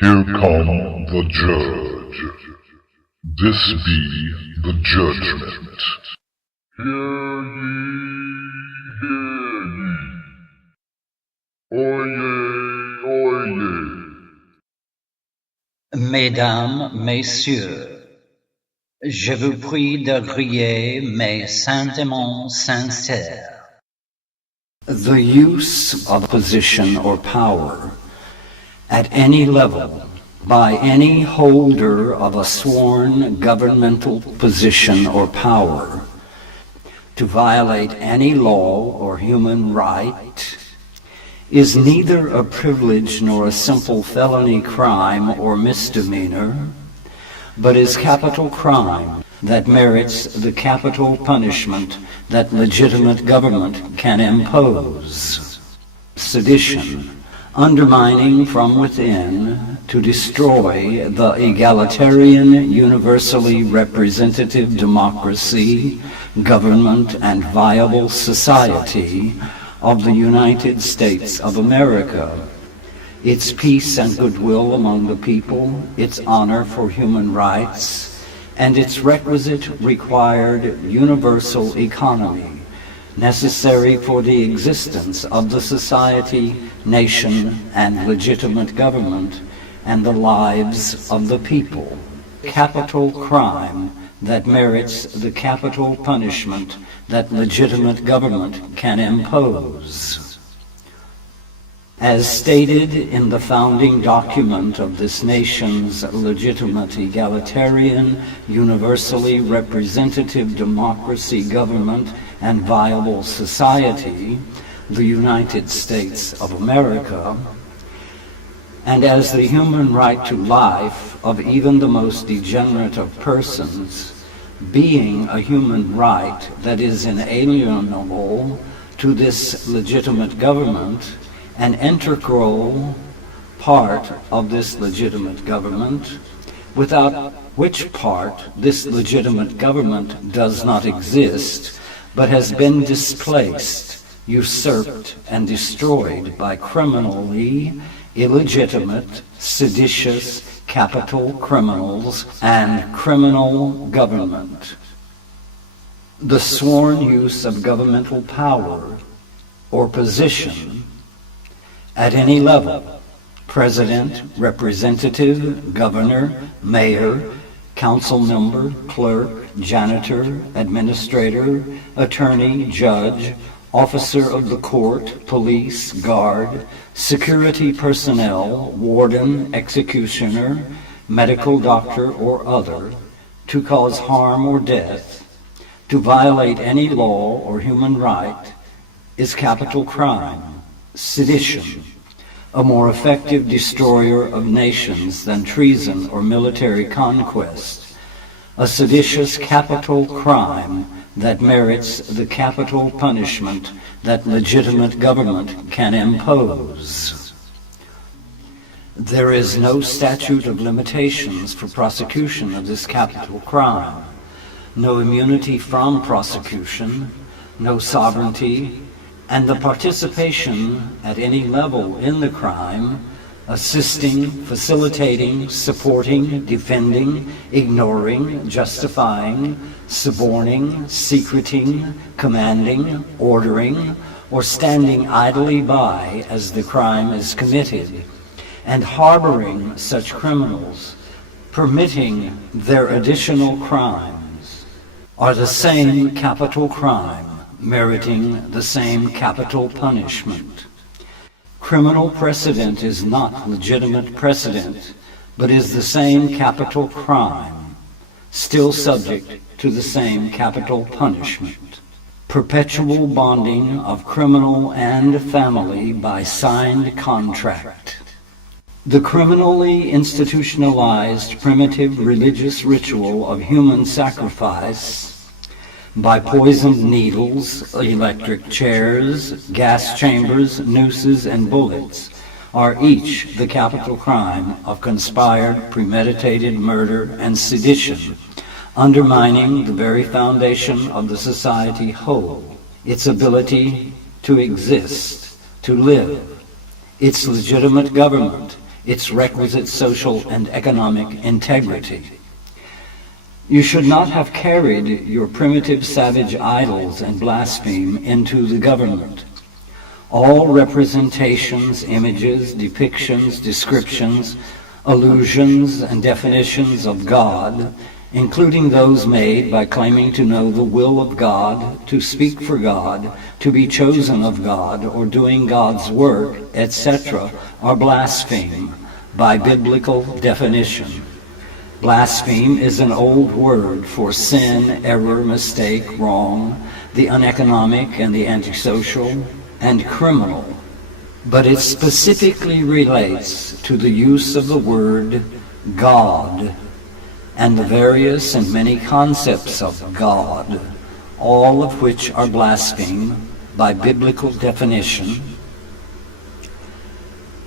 Here come the judge. This be the judgment. Hear ye, hear ye. Oyez, oyez. Mesdames, Messieurs, je vous prie de crier mes sentiments sincères. The use of position or power at any level by any holder of a sworn governmental position or power to violate any law or human right is neither a privilege nor a simple felony crime or misdemeanor, but is capital crime that merits the capital punishment that legitimate government can impose. Sedition, undermining from within to destroy the egalitarian, universally representative democracy, government, and viable society of the United States of America, its peace and goodwill among the people, its honor for human rights, and its requisite required universal economy necessary for the existence of the society, nation, and legitimate government, and the lives of the people. Capital crime that merits the capital punishment that legitimate government can impose. As stated in the founding document of this nation's legitimate egalitarian, universally representative democracy, government, and viable society, the United States of America, and as the human right to life of even the most degenerate of persons, being a human right that is inalienable to this legitimate government, an integral part of this legitimate government, without which part this legitimate government does not exist, but has been displaced, usurped, and destroyed by criminally illegitimate, seditious, capital criminals and criminal government. The sworn use of governmental power or position at any level, president, representative, governor, mayor, council member, clerk, janitor, administrator, attorney, judge, officer of the court, police, guard, security personnel, warden, executioner, medical doctor, or other, to cause harm or death, to violate any law or human right, is capital crime. Sedition, a more effective destroyer of nations than treason or military conquest, a seditious capital crime that merits the capital punishment that legitimate government can impose. There is no statute of limitations for prosecution of this capital crime, no immunity from prosecution, no sovereignty, and the participation at any level in the crime, assisting, facilitating, supporting, defending, ignoring, justifying, suborning, secreting, commanding, ordering, or standing idly by as the crime is committed, and harboring such criminals, permitting their additional crimes, are the same capital crime, meriting the same capital punishment. Criminal precedent is not legitimate precedent, but is the same capital crime, still subject to the same capital punishment. Perpetual bonding of criminal and family by signed contract. The criminally institutionalized primitive religious ritual of human sacrifice by poisoned needles, electric chairs, gas chambers, nooses, and bullets are each the capital crime of conspired, premeditated murder and sedition, undermining the very foundation of the society whole, its ability to exist, to live, its legitimate government, its requisite social and economic integrity. You should not have carried your primitive savage idols and blaspheme into the government. All representations, images, depictions, descriptions, allusions, and definitions of God, including those made by claiming to know the will of God, to speak for God, to be chosen of God, or doing God's work, etc., are blaspheme by biblical definition. Blaspheme is an old word for sin, error, mistake, wrong, the uneconomic and the antisocial, and criminal. But it specifically relates to the use of the word God and the various and many concepts of God, all of which are blaspheme by biblical definition.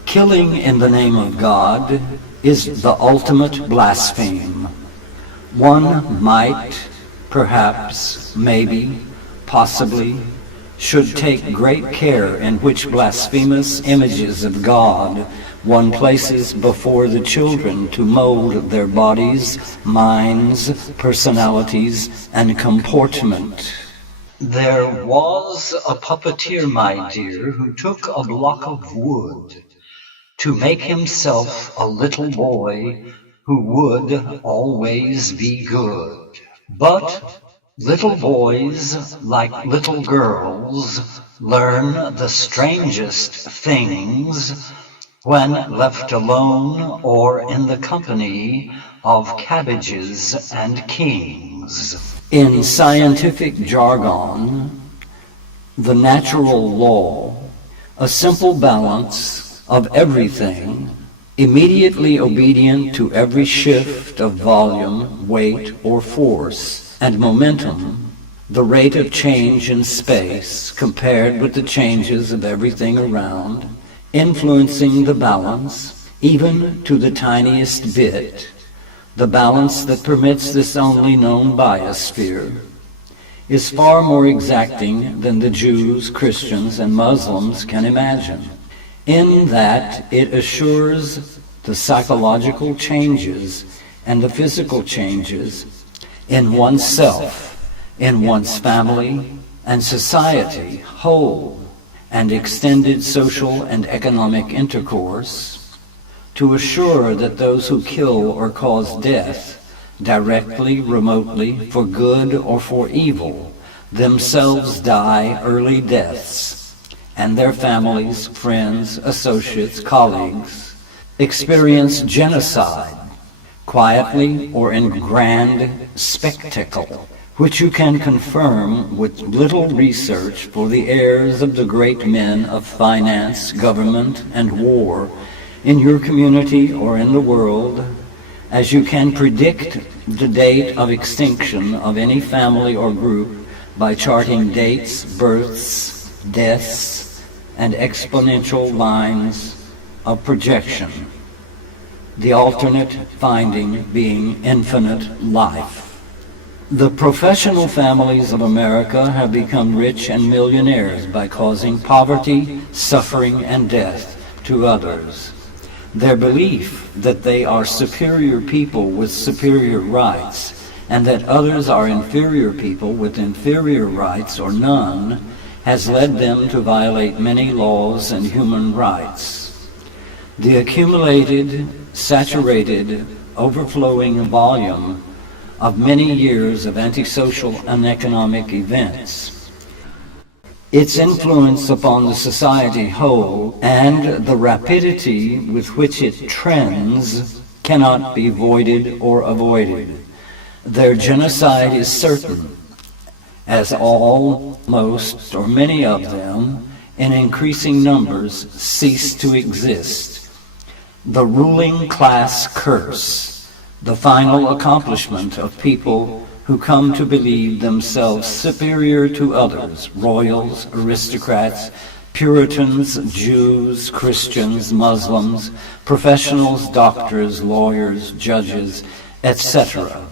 Killing in the name of God is the ultimate blaspheme. One might, perhaps, maybe, possibly, should take great care in which blasphemous images of God one places before the children to mold their bodies, minds, personalities, and comportment. There was a puppeteer, my dear, who took a block of wood to make himself a little boy who would always be good. But little boys, like little girls, learn the strangest things when left alone or in the company of cabbages and kings. In scientific jargon, the natural law, a simple balance of everything, immediately obedient to every shift of volume, weight, or force, and momentum, the rate of change in space compared with the changes of everything around, influencing the balance, even to the tiniest bit, the balance that permits this only known biosphere, is far more exacting than the Jews, Christians, and Muslims can imagine, in that it assures the psychological changes and the physical changes in oneself, in one's family and society whole, and extended social and economic intercourse, to assure that those who kill or cause death, directly, remotely, for good or for evil, themselves die early deaths, and their families, friends, associates, colleagues experience genocide, quietly or in grand spectacle, which you can confirm with little research for the heirs of the great men of finance, government, and war in your community or in the world, as you can predict the date of extinction of any family or group by charting dates, births, deaths, and exponential lines of projection, the alternate finding being infinite life. The professional families of America have become rich and millionaires by causing poverty, suffering, and death to others. Their belief that they are superior people with superior rights, and that others are inferior people with inferior rights or none, has led them to violate many laws and human rights. The accumulated, saturated, overflowing volume of many years of antisocial and economic events, its influence upon the society whole, and the rapidity with which it trends cannot be voided or avoided. Their genocide is certain, as all, most, or many of them, in increasing numbers, cease to exist. The ruling class curse, the final accomplishment of people who come to believe themselves superior to others, royals, aristocrats, Puritans, Jews, Christians, Muslims, professionals, doctors, lawyers, judges, etc.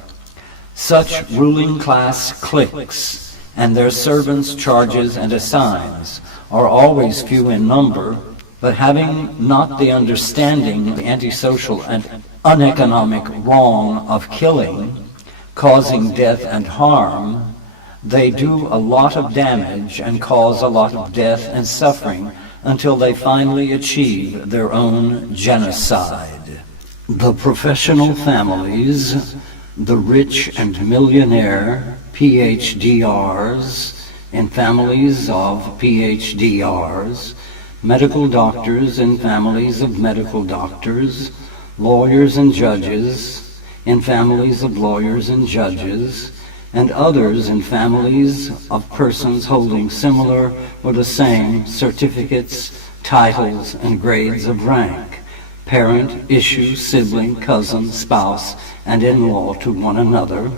Such ruling class cliques and their servants, charges, and assigns are always few in number, But having not the understanding, the antisocial and uneconomic wrong of killing, causing death and harm, they do a lot of damage and cause a lot of death and suffering until they finally achieve their own genocide. The professional families, the rich and millionaire PhDRs in families of PhDRs, medical doctors in families of medical doctors, lawyers and judges in families of lawyers and judges, and others in families of persons holding similar or the same certificates, titles, and grades of rank, parent, issue, sibling, cousin, spouse, and in-law to one another,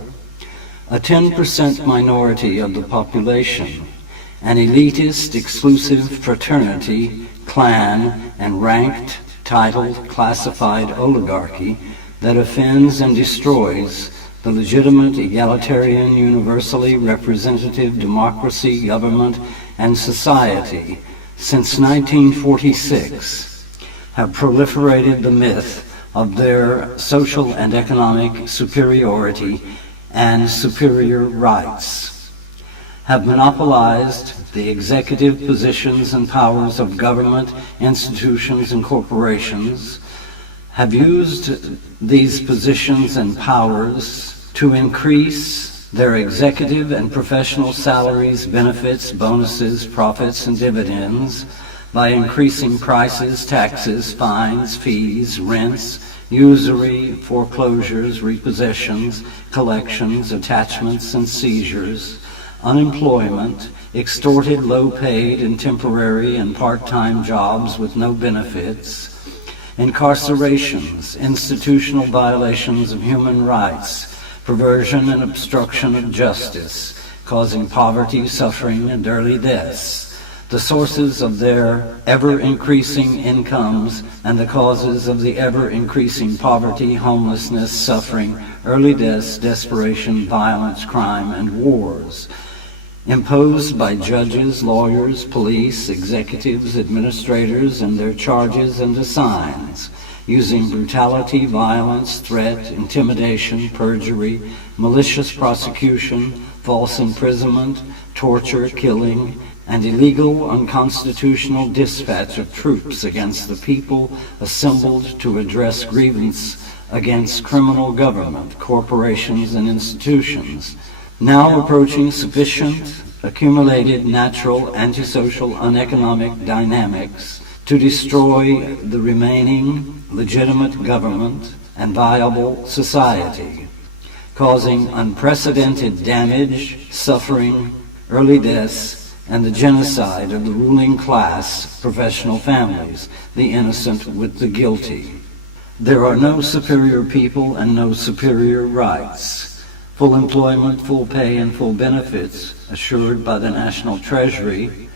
a 10% minority of the population, an elitist, exclusive fraternity, clan, and ranked, titled, classified oligarchy that offends and destroys the legitimate, egalitarian, universally representative democracy, government, and society since 1946, have proliferated the myth of their social and economic superiority and superior rights, have monopolized the executive positions and powers of government, institutions, and corporations, have used these positions and powers to increase their executive and professional salaries, benefits, bonuses, profits, and dividends by increasing prices, taxes, fines, fees, rents, usury, foreclosures, repossessions, collections, attachments, and seizures, unemployment, extorted low-paid and temporary and part-time jobs with no benefits, incarcerations, institutional violations of human rights, perversion and obstruction of justice, causing poverty, suffering, and early deaths, the sources of their ever-increasing incomes and the causes of the ever-increasing poverty, homelessness, suffering, early deaths, desperation, violence, crime, and wars, imposed by judges, lawyers, police, executives, administrators, and their charges and assigns, using brutality, violence, threat, intimidation, perjury, malicious prosecution, false imprisonment, torture, killing, and illegal, unconstitutional dispatch of troops against the people assembled to address grievance against criminal government, corporations, and institutions, now approaching sufficient accumulated natural, antisocial, uneconomic dynamics to destroy the remaining legitimate government and viable society, causing unprecedented damage, suffering, early deaths, and the genocide of the ruling class, professional families, the innocent with the guilty. There are no superior people and no superior rights. Full employment, full pay, and full benefits assured by the National Treasury,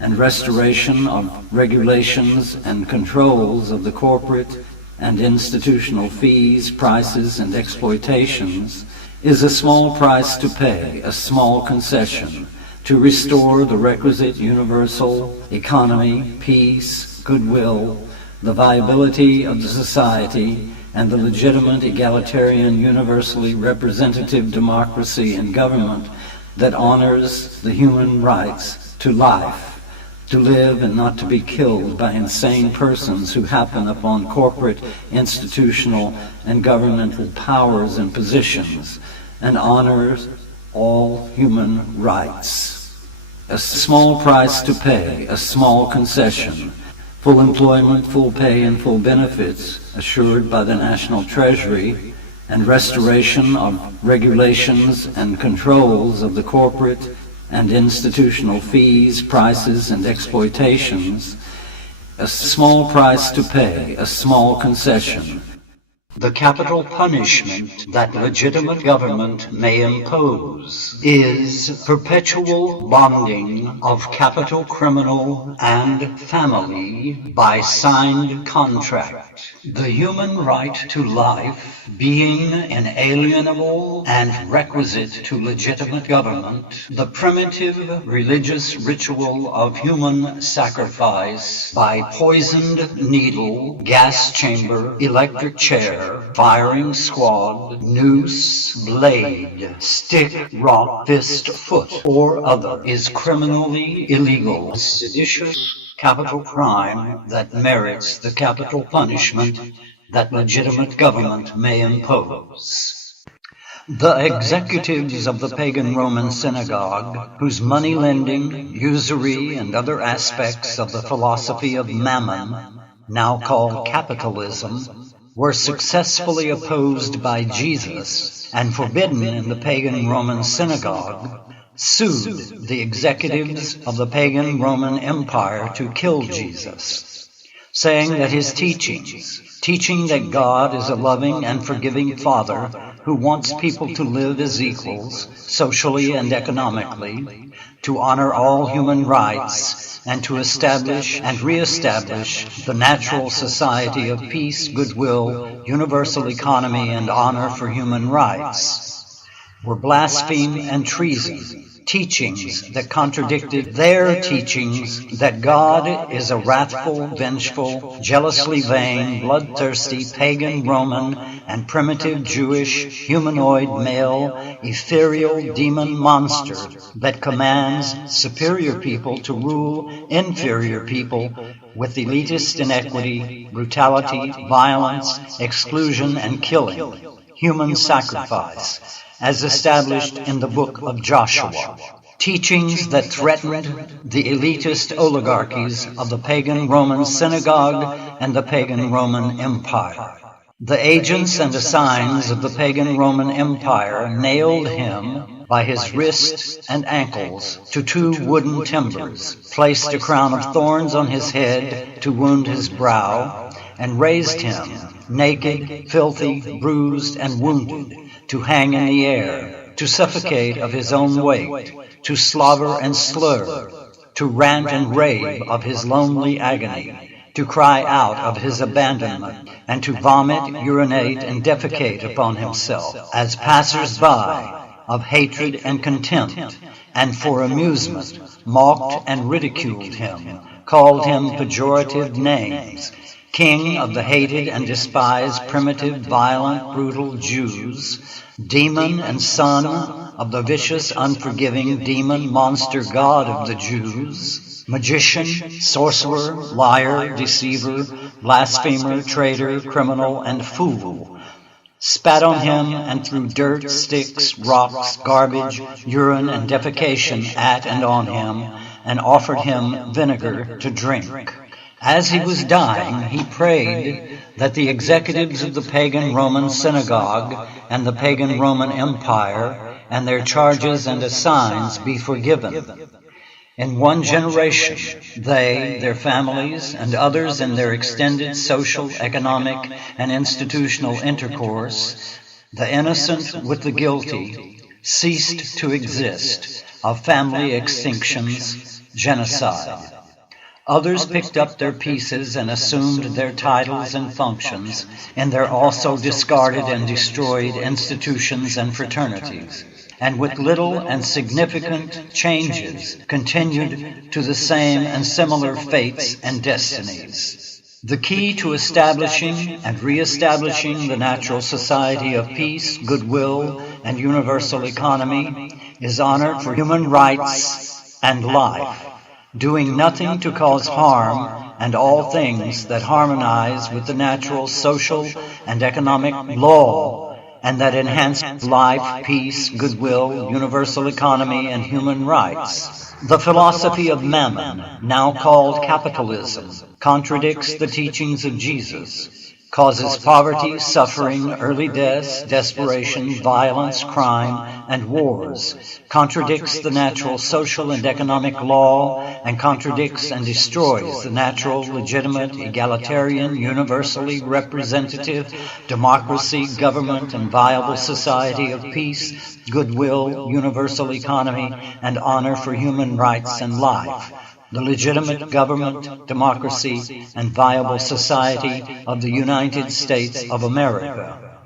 and restoration of regulations and controls of the corporate and institutional fees, prices, and exploitations is a small price to pay, a small concession, to restore the requisite universal economy, peace, goodwill, the viability of the society, and the legitimate egalitarian universally representative democracy and government that honors the human rights to life, to live and not to be killed by insane persons who happen upon corporate, institutional, and governmental powers and positions, and honors all human rights. A small price to pay, a small concession, full employment, full pay, and full benefits assured by the National Treasury, and restoration of regulations and controls of the corporate and institutional fees, prices, and exploitations, a small price to pay, a small concession, The capital punishment that legitimate government may impose is perpetual bonding of capital criminal and family by signed contract. The human right to life being inalienable and requisite to legitimate government, the primitive religious ritual of human sacrifice by poisoned needle, gas chamber, electric chair, firing squad, noose, blade, stick, rock, fist, foot, or other is criminally illegal, seditious capital crime that merits the capital punishment that legitimate government may impose. The executives of the pagan Roman synagogue, whose money-lending, usury, and other aspects of the philosophy of mammon, now called capitalism, were successfully opposed by Jesus and forbidden in the pagan Roman synagogue, sued the executives of the pagan Roman Empire to kill Jesus, saying that his teaching that God is a loving and forgiving Father who wants people to live as equals, socially and economically, to honor all human rights, and to establish and reestablish the natural society of peace, goodwill, universal economy, and honor for human rights, were blaspheme and treason, teachings that contradicted their teachings that God is a wrathful, vengeful, jealously vain, bloodthirsty, pagan, Roman, and primitive Jewish, humanoid, male, ethereal demon monster that commands superior people to rule inferior people with elitist inequity, brutality, violence, exclusion, and killing, human sacrifice, as established in the book of Joshua. Teachings that threatened the elitist oligarchies of the pagan Roman synagogue and the pagan Roman Empire. The agents and assigns of the pagan Roman Empire nailed him by his wrists and ankles to 2 wooden timbers, placed a crown of thorns on his head to wound his brow, and raised him, naked, filthy, bruised, and wounded, to hang in the air, to suffocate of his own weight, to slobber and slur, to rant and rave of his lonely agony, to cry out of his abandonment, and to vomit, urinate, and defecate upon himself, as passers-by, of hatred and contempt, and for amusement mocked and ridiculed him, called him pejorative names, King of the hated and despised primitive, violent, brutal Jews, demon and son of the vicious, unforgiving demon monster God of the Jews, magician, sorcerer, liar, deceiver, blasphemer, traitor, criminal, and fool, spat on him and threw dirt, sticks, rocks, garbage, urine, and defecation at and on him, and offered him vinegar to drink. As he was dying, he prayed that the executives of the pagan Roman synagogue and the pagan Roman Empire and their charges and assigns be forgiven. In one generation, they, their families, and others in their extended social, economic, and institutional intercourse, the innocent with the guilty, ceased to exist, of family extinctions, genocide. Others picked up their pieces and assumed their titles and functions in their also discarded and destroyed institutions and fraternities, and with little and significant changes continued to the same and similar fates and destinies. The key to establishing and reestablishing the natural society of peace, goodwill, and universal economy is honor for human rights and life, doing nothing to cause harm, and all things that harmonize with the natural, social, and economic law, and that enhance life, peace, goodwill, universal economy, and human rights. The philosophy of mammon, now called capitalism, contradicts the teachings of Jesus, causes poverty, suffering, early deaths, desperation, violence, crime, and wars, contradicts the natural social and economic law, and contradicts and destroys the natural, legitimate, egalitarian, universally representative democracy, government, and viable society of peace, goodwill, universal economy, and honor for human rights and life. The legitimate government, democracy, and viable society of the United States of America.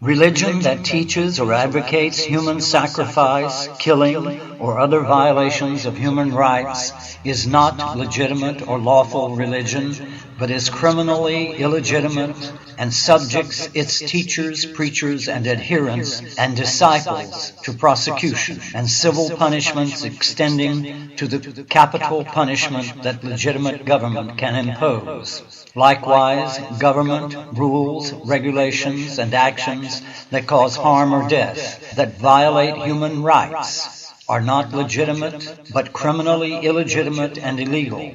Religion that teaches or advocates human sacrifice, killing, or other violations of human rights is not legitimate or lawful religion, but is criminally illegitimate and subjects its teachers, preachers, and adherents and disciples to prosecution and civil punishments extending to the capital punishment that legitimate government can impose. Likewise, government, rules, regulations, and actions that cause harm or death, that violate human rights, are not legitimate, but criminally illegitimate and illegal,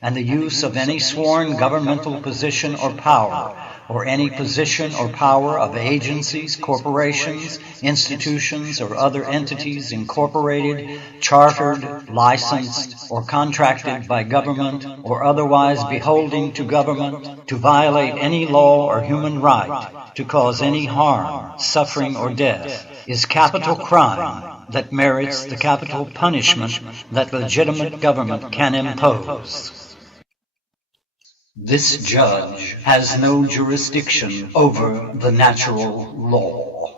and the use of any sworn governmental position or power, or any position or power of agencies, corporations, institutions, or other entities incorporated, chartered, licensed, or contracted by government, or otherwise beholding to government, to violate any law or human right, to cause any harm, suffering, or death, is capital crime that merits the capital punishment that legitimate government can impose. This judge has no jurisdiction over the natural law.